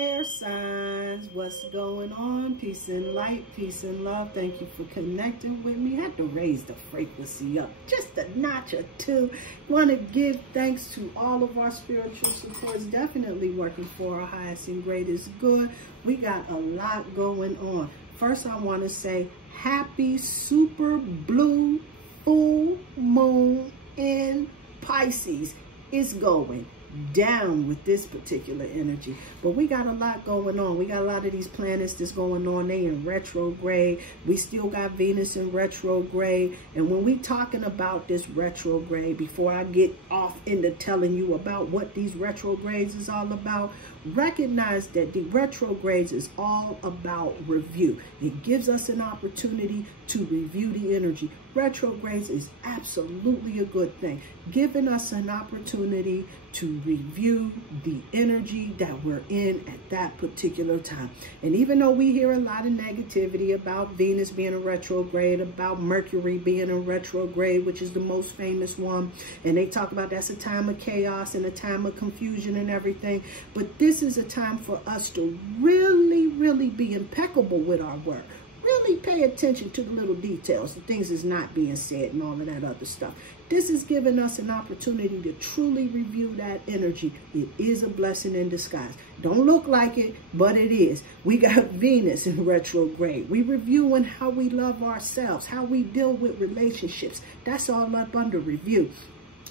Air signs, what's going on? Peace and light, peace and love. Thank you for connecting with me. I had to raise the frequency up just a notch or two. Want to give thanks to all of our spiritual supports, definitely working for our highest and greatest good. We got a lot going on. First, I want to say happy super blue full moon in Pisces. It's going down with this particular energy, but we got a lot going on. We got a lot of these planets that's going on. They in retrograde. We still got Venus in retrograde. And when we talking about this retrograde, before I get off into telling you about what these retrogrades is all about, recognize that the retrogrades is all about review. It gives us an opportunity to review the energy. Retrogrades is absolutely a good thing, giving us an opportunity to review the energy that we're in at that particular time. And even though we hear a lot of negativity about Venus being a retrograde, about Mercury being a retrograde, which is the most famous one, and they talk about that's a time of chaos and a time of confusion and everything, but this is a time for us to really be impeccable with our work. Really pay attention to the little details, the things that's not being said and all of that other stuff. This is giving us an opportunity to truly review that energy. It is a blessing in disguise. Don't look like it, but it is. We got Venus in retrograde. We reviewing how we love ourselves, how we deal with relationships. That's all up under review.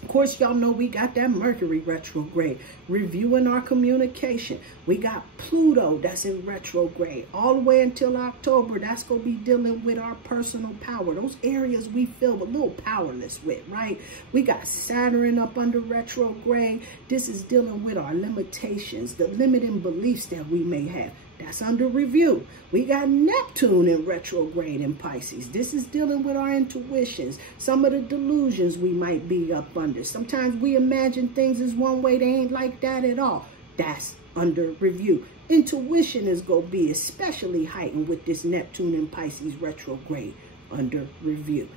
Of course, y'all know we got that Mercury retrograde, reviewing our communication. We got Pluto that's in retrograde all the way until October. That's going to be dealing with our personal power, those areas we feel a little powerless with, right? We got Saturn up under retrograde. This is dealing with our limitations, the limiting beliefs that we may have. That's under review. We got Neptune in retrograde in Pisces. This is dealing with our intuitions, some of the delusions we might be up under. Sometimes we imagine things as one way, they ain't like that at all. That's under review. Intuition is going to be especially heightened with this Neptune in Pisces retrograde, under review.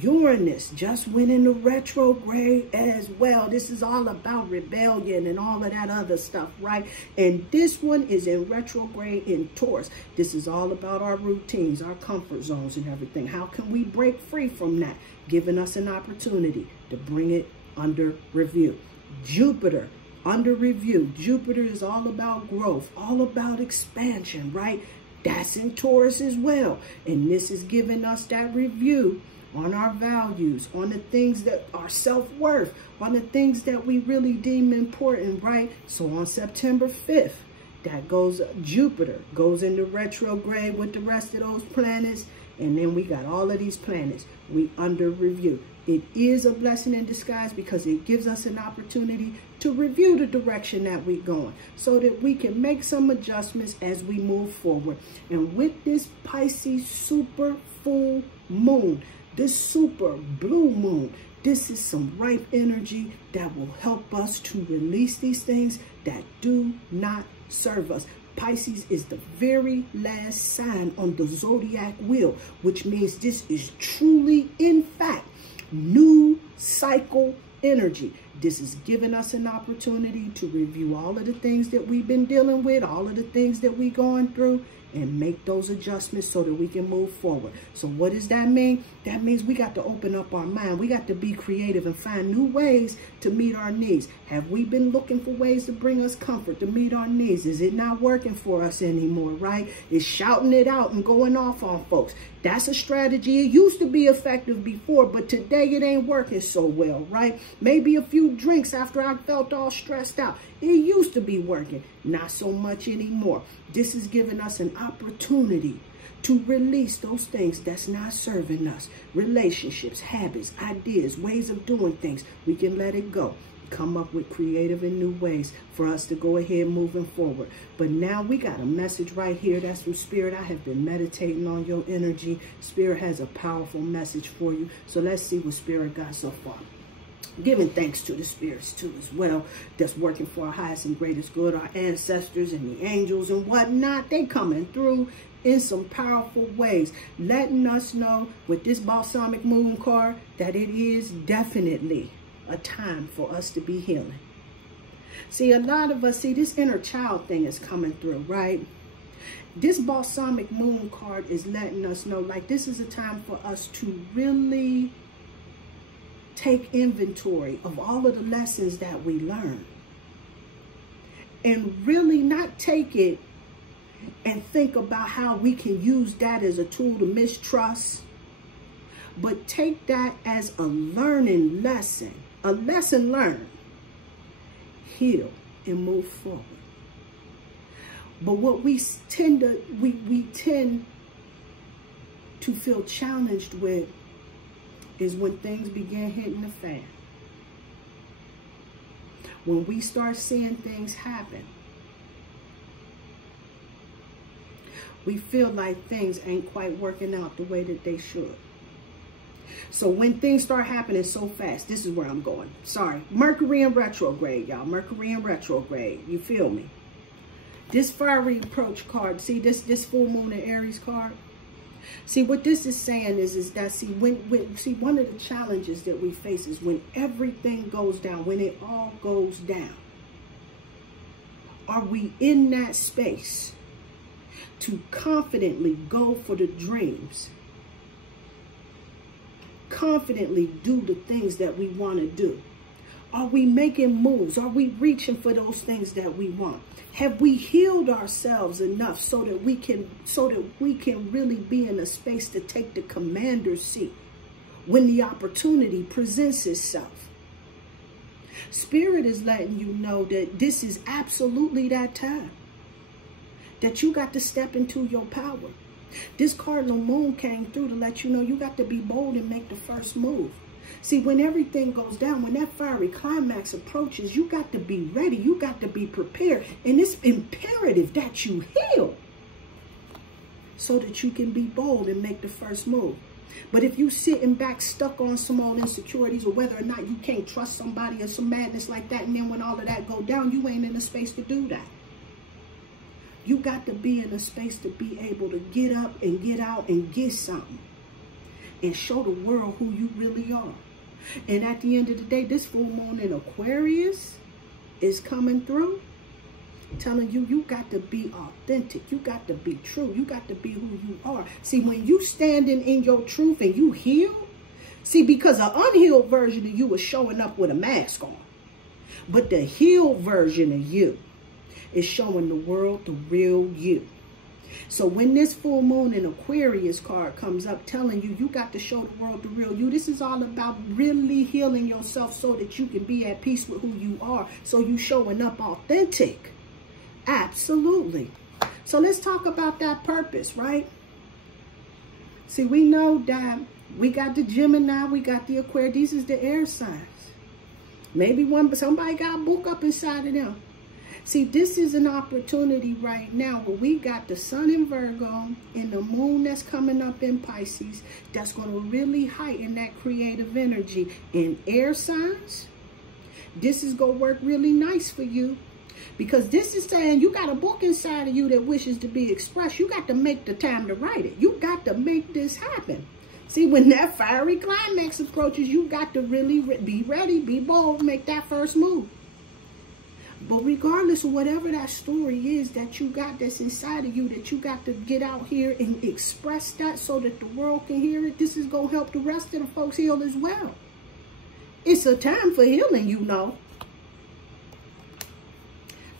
Uranus just went into retrograde as well. This is all about rebellion and all of that other stuff, right? And this one is in retrograde in Taurus. This is all about our routines, our comfort zones and everything. How can we break free from that? Giving us an opportunity to bring it under review. Jupiter under review. Jupiter is all about growth, all about expansion, right? That's in Taurus as well. And this is giving us that review on our values, on the things that are self-worth, on the things that we really deem important, right? So on September 5th, Jupiter goes into retrograde with the rest of those planets. And then we got all of these planets. We under review. It is a blessing in disguise because it gives us an opportunity to review the direction that we're going so that we can make some adjustments as we move forward. And with this Pisces super full moon, this super blue moon, this is some ripe energy that will help us to release these things that do not serve us. Pisces is the very last sign on the zodiac wheel, which means this is truly, in fact, new cycle energy. This is giving us an opportunity to review all of the things that we've been dealing with, all of the things that we're going through, and make those adjustments so that we can move forward. So what does that mean? That means we got to open up our mind. We got to be creative and find new ways to meet our needs. Have we been looking for ways to bring us comfort, to meet our needs? Is it not working for us anymore, right? It's shouting it out and going off on folks. That's a strategy. It used to be effective before, but today it ain't working so well, right? Maybe a few drinks after I felt all stressed out. It used to be working, not so much anymore. This is giving us an opportunity to release those things that's not serving us. Relationships, habits, ideas, ways of doing things. We can let it go. Come up with creative and new ways for us to go ahead moving forward. But now we got a message right here. That's from Spirit. I have been meditating on your energy. Spirit has a powerful message for you. So let's see what Spirit got so far. Giving thanks to the spirits too as well, that's working for our highest and greatest good, our ancestors and the angels and whatnot. They coming through in some powerful ways, letting us know with this balsamic moon card that it is definitely a time for us to be healing. See, a lot of us, see, this inner child thing is coming through, right? This balsamic moon card is letting us know, like, this is a time for us to really take inventory of all of the lessons that we learn. And really not take it and think about how we can use that as a tool to mistrust, but take that as a learning lesson, a lesson learned, heal and move forward. But what we tend to feel challenged with is when things begin hitting the fan. When we start seeing things happen, we feel like things ain't quite working out the way that they should. So when things start happening so fast, this is where I'm going. Sorry. Mercury in retrograde, y'all. Mercury in retrograde. You feel me? This fiery approach card, see this full moon in Aries card? See, what this is saying is that, see, see, one of the challenges that we face is when everything goes down, when it all goes down. Are we in that space to confidently go for the dreams? Confidently do the things that we want to do? Are we making moves? Are we reaching for those things that we want? Have we healed ourselves enough so that we can really be in a space to take the commander's seat when the opportunity presents itself? Spirit is letting you know that this is absolutely that time, that you got to step into your power. This cardinal moon came through to let you know you got to be bold and make the first move. See, when everything goes down, when that fiery climax approaches, you got to be ready. You got to be prepared. And it's imperative that you heal so that you can be bold and make the first move. But if you sitting back stuck on some old insecurities, or whether or not you can't trust somebody or some madness like that, and then when all of that go down, you ain't in a space to do that. You got to be in a space to be able to get up and get out and get something and show the world who you really are. And at the end of the day, this full moon in Aquarius is coming through, telling you, you got to be authentic. You got to be true. You got to be who you are. See, when you standing in your truth and you heal, see, because an unhealed version of you is showing up with a mask on. But the healed version of you is showing the world the real you. So when this full moon in Aquarius card comes up telling you, you got to show the world the real you, this is all about really healing yourself so that you can be at peace with who you are. So you showing up authentic. Absolutely. So let's talk about that purpose, right? See, we know that we got the Gemini, we got the Aquarius. These is the air signs. Maybe somebody got a book up inside of them. See, this is an opportunity right now where we got the sun in Virgo and the moon that's coming up in Pisces that's going to really heighten that creative energy. In air signs, this is going to work really nice for you, because this is saying you got a book inside of you that wishes to be expressed. You got to make the time to write it. You got to make this happen. See, when that fiery climax approaches, you got to really be ready, be bold, make that first move. But regardless of whatever that story is that you got that's inside of you, that you got to get out here and express that so that the world can hear it, this is going to help the rest of the folks heal as well. It's a time for healing, you know.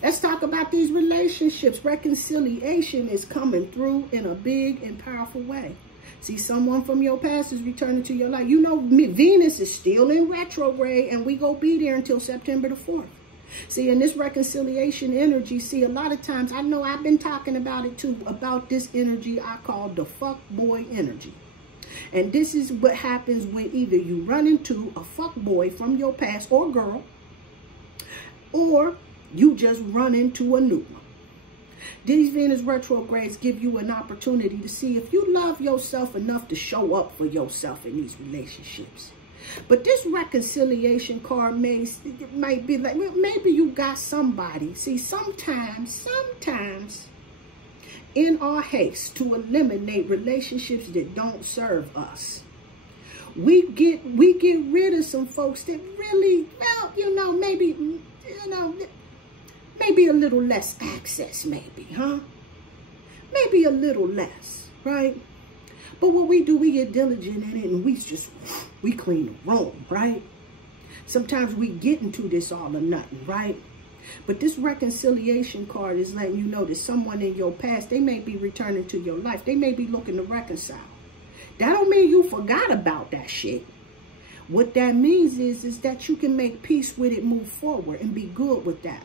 Let's talk about these relationships. Reconciliation is coming through in a big and powerful way. See, someone from your past is returning to your life. You know, Venus is still in retrograde, and we go be there until September the 4th. See, in this reconciliation energy, see, a lot of times, I know I've been talking about it too, about this energy I call the fuck boy energy. And this is what happens when either you run into a fuck boy from your past, or girl, or you just run into a new one. These Venus retrogrades give you an opportunity to see if you love yourself enough to show up for yourself in these relationships. But this reconciliation card might be like, maybe you got somebody. See, sometimes in our haste to eliminate relationships that don't serve us, we get rid of some folks that really, well, you know, maybe, you know, maybe a little less access, maybe, huh? Maybe a little less, right? But what we do, we get diligent in it and we clean the room, right? Sometimes we get into this all or nothing, right? But this reconciliation card is letting you know that someone in your past, they may be returning to your life. They may be looking to reconcile. That don't mean you forgot about that shit. What that means is that you can make peace with it, move forward, and be good with that.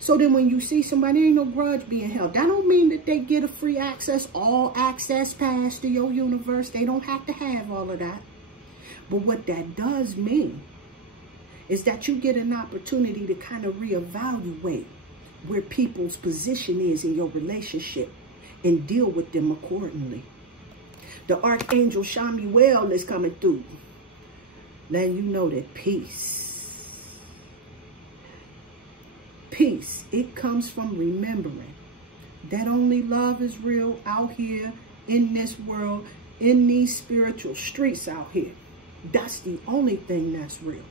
So then when you see somebody, ain't no grudge being held. That don't mean that they get a free access, all access pass to your universe. They don't have to have all of that. But what that does mean is that you get an opportunity to kind of reevaluate where people's position is in your relationship and deal with them accordingly. The Archangel Shamuel is coming through, letting you know that peace, it comes from remembering that only love is real out here in this world, in these spiritual streets out here. That's the only thing that's real.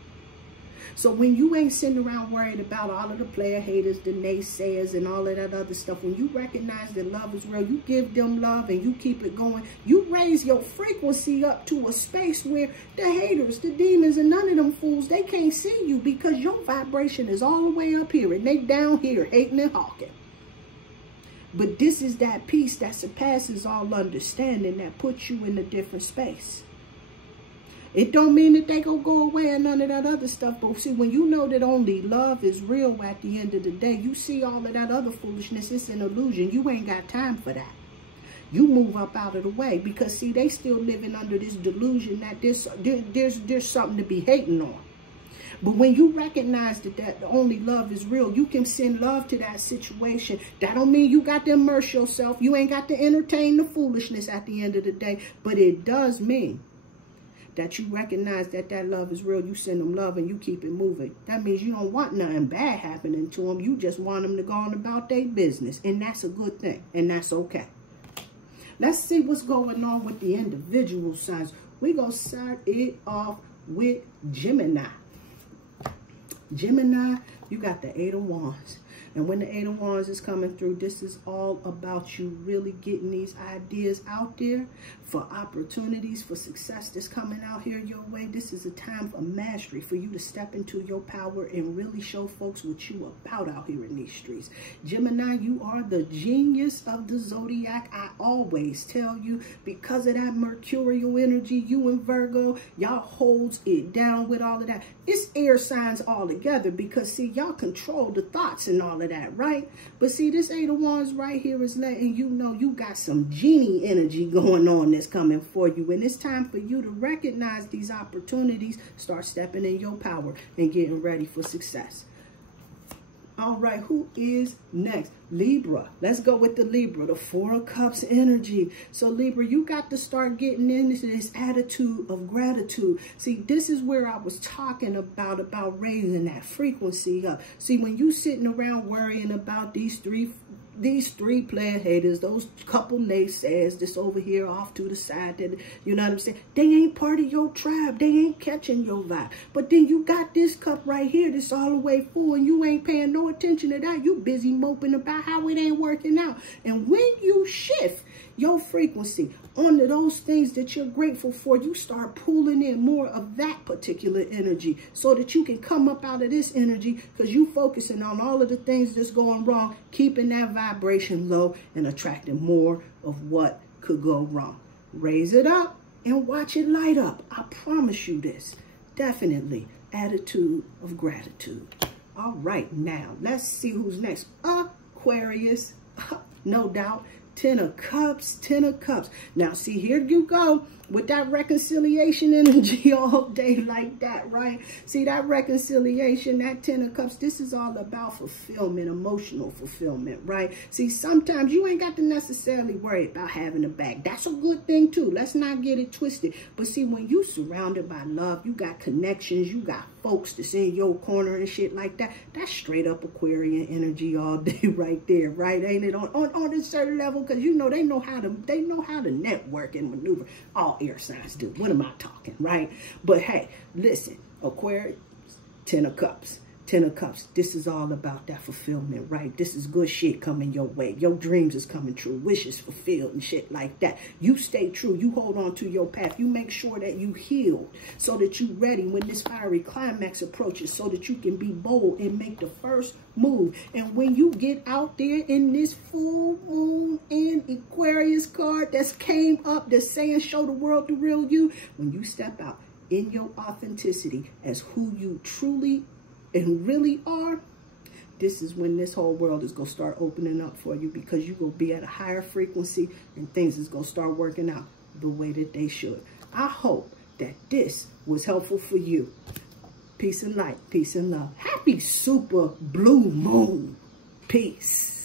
So when you ain't sitting around worried about all of the player haters, the naysayers, and all of that other stuff, when you recognize that love is real, you give them love and you keep it going. You raise your frequency up to a space where the haters, the demons, and none of them fools, they can't see you because your vibration is all the way up here and they down here hating and hawking. But this is that peace that surpasses all understanding that puts you in a different space. It don't mean that they gonna go away and none of that other stuff. But see, when you know that only love is real at the end of the day, you see all of that other foolishness. It's an illusion. You ain't got time for that. You move up out of the way because, see, they still living under this delusion that there's something to be hating on. But when you recognize that only love is real, you can send love to that situation. That don't mean you got to immerse yourself. You ain't got to entertain the foolishness at the end of the day. But it does mean that you recognize that love is real. You send them love and you keep it moving. That means you don't want nothing bad happening to them. You just want them to go on about their business. And that's a good thing. And that's okay. Let's see what's going on with the individual signs. We're going to start it off with Gemini. Gemini, you got the 8 of Wands. And when the 8 of Wands is coming through, this is all about you really getting these ideas out there for opportunities, for success that's coming out here your way. This is a time for mastery, for you to step into your power and really show folks what you about out here in these streets. Gemini, you are the genius of the zodiac. I always tell you, because of that mercurial energy, you and Virgo, y'all holds it down with all of that. It's air signs all together because, see, y'all control the thoughts and all of that, right? But see, this 8 of Wands right here is letting you know you got some genie energy going on that's coming for you. And it's time for you to recognize these opportunities, start stepping in your power and getting ready for success. All right, who is next? Libra. Let's go with the Libra, the 4 of Cups energy. So Libra, you got to start getting into this attitude of gratitude. See, this is where I was talking about raising that frequency up. See, when you sitting around worrying about these three player haters, those couple naysayers that's over here off to the side, that, you know what I'm saying? They ain't part of your tribe. They ain't catching your vibe. But then you got this cup right here that's all the way full and you ain't paying no attention to that. You busy moping about how it ain't working out. And when you shift your frequency onto those things that you're grateful for, you start pulling in more of that particular energy so that you can come up out of this energy because you focusing on all of the things that's going wrong, keeping that vibration low and attracting more of what could go wrong. Raise it up and watch it light up. I promise you this. Definitely attitude of gratitude. All right, now let's see who's next. Aquarius, no doubt. 10 of Cups, 10 of Cups. Now, see, here you go with that reconciliation energy all day like that, right? See, that reconciliation, that 10 of Cups, this is all about fulfillment, emotional fulfillment, right? See, sometimes you ain't got to necessarily worry about having a bag. That's a good thing, too. Let's not get it twisted. But see, when you surrounded by love, you got connections, you got folks that's in your corner and shit like that. That's straight up Aquarian energy all day right there, right? Ain't it on a certain level? Because you know they know how to network and maneuver. All air signs do. What am I talking, right? But hey, listen, Aquarius, 10 of Cups. Ten of Cups, this is all about that fulfillment, right? This is good shit coming your way. Your dreams is coming true. Wishes fulfilled and shit like that. You stay true. You hold on to your path. You make sure that you heal so that you ready when this fiery climax approaches, so that you can be bold and make the first move. And when you get out there in this full moon and Aquarius card that's came up that's saying show the world the real you, when you step out in your authenticity as who you truly and really are, this is when this whole world is going to start opening up for you, because you're going to be at a higher frequency and things is going to start working out the way that they should. I hope that this was helpful for you. Peace and light, peace and love. Happy super blue moon. Peace.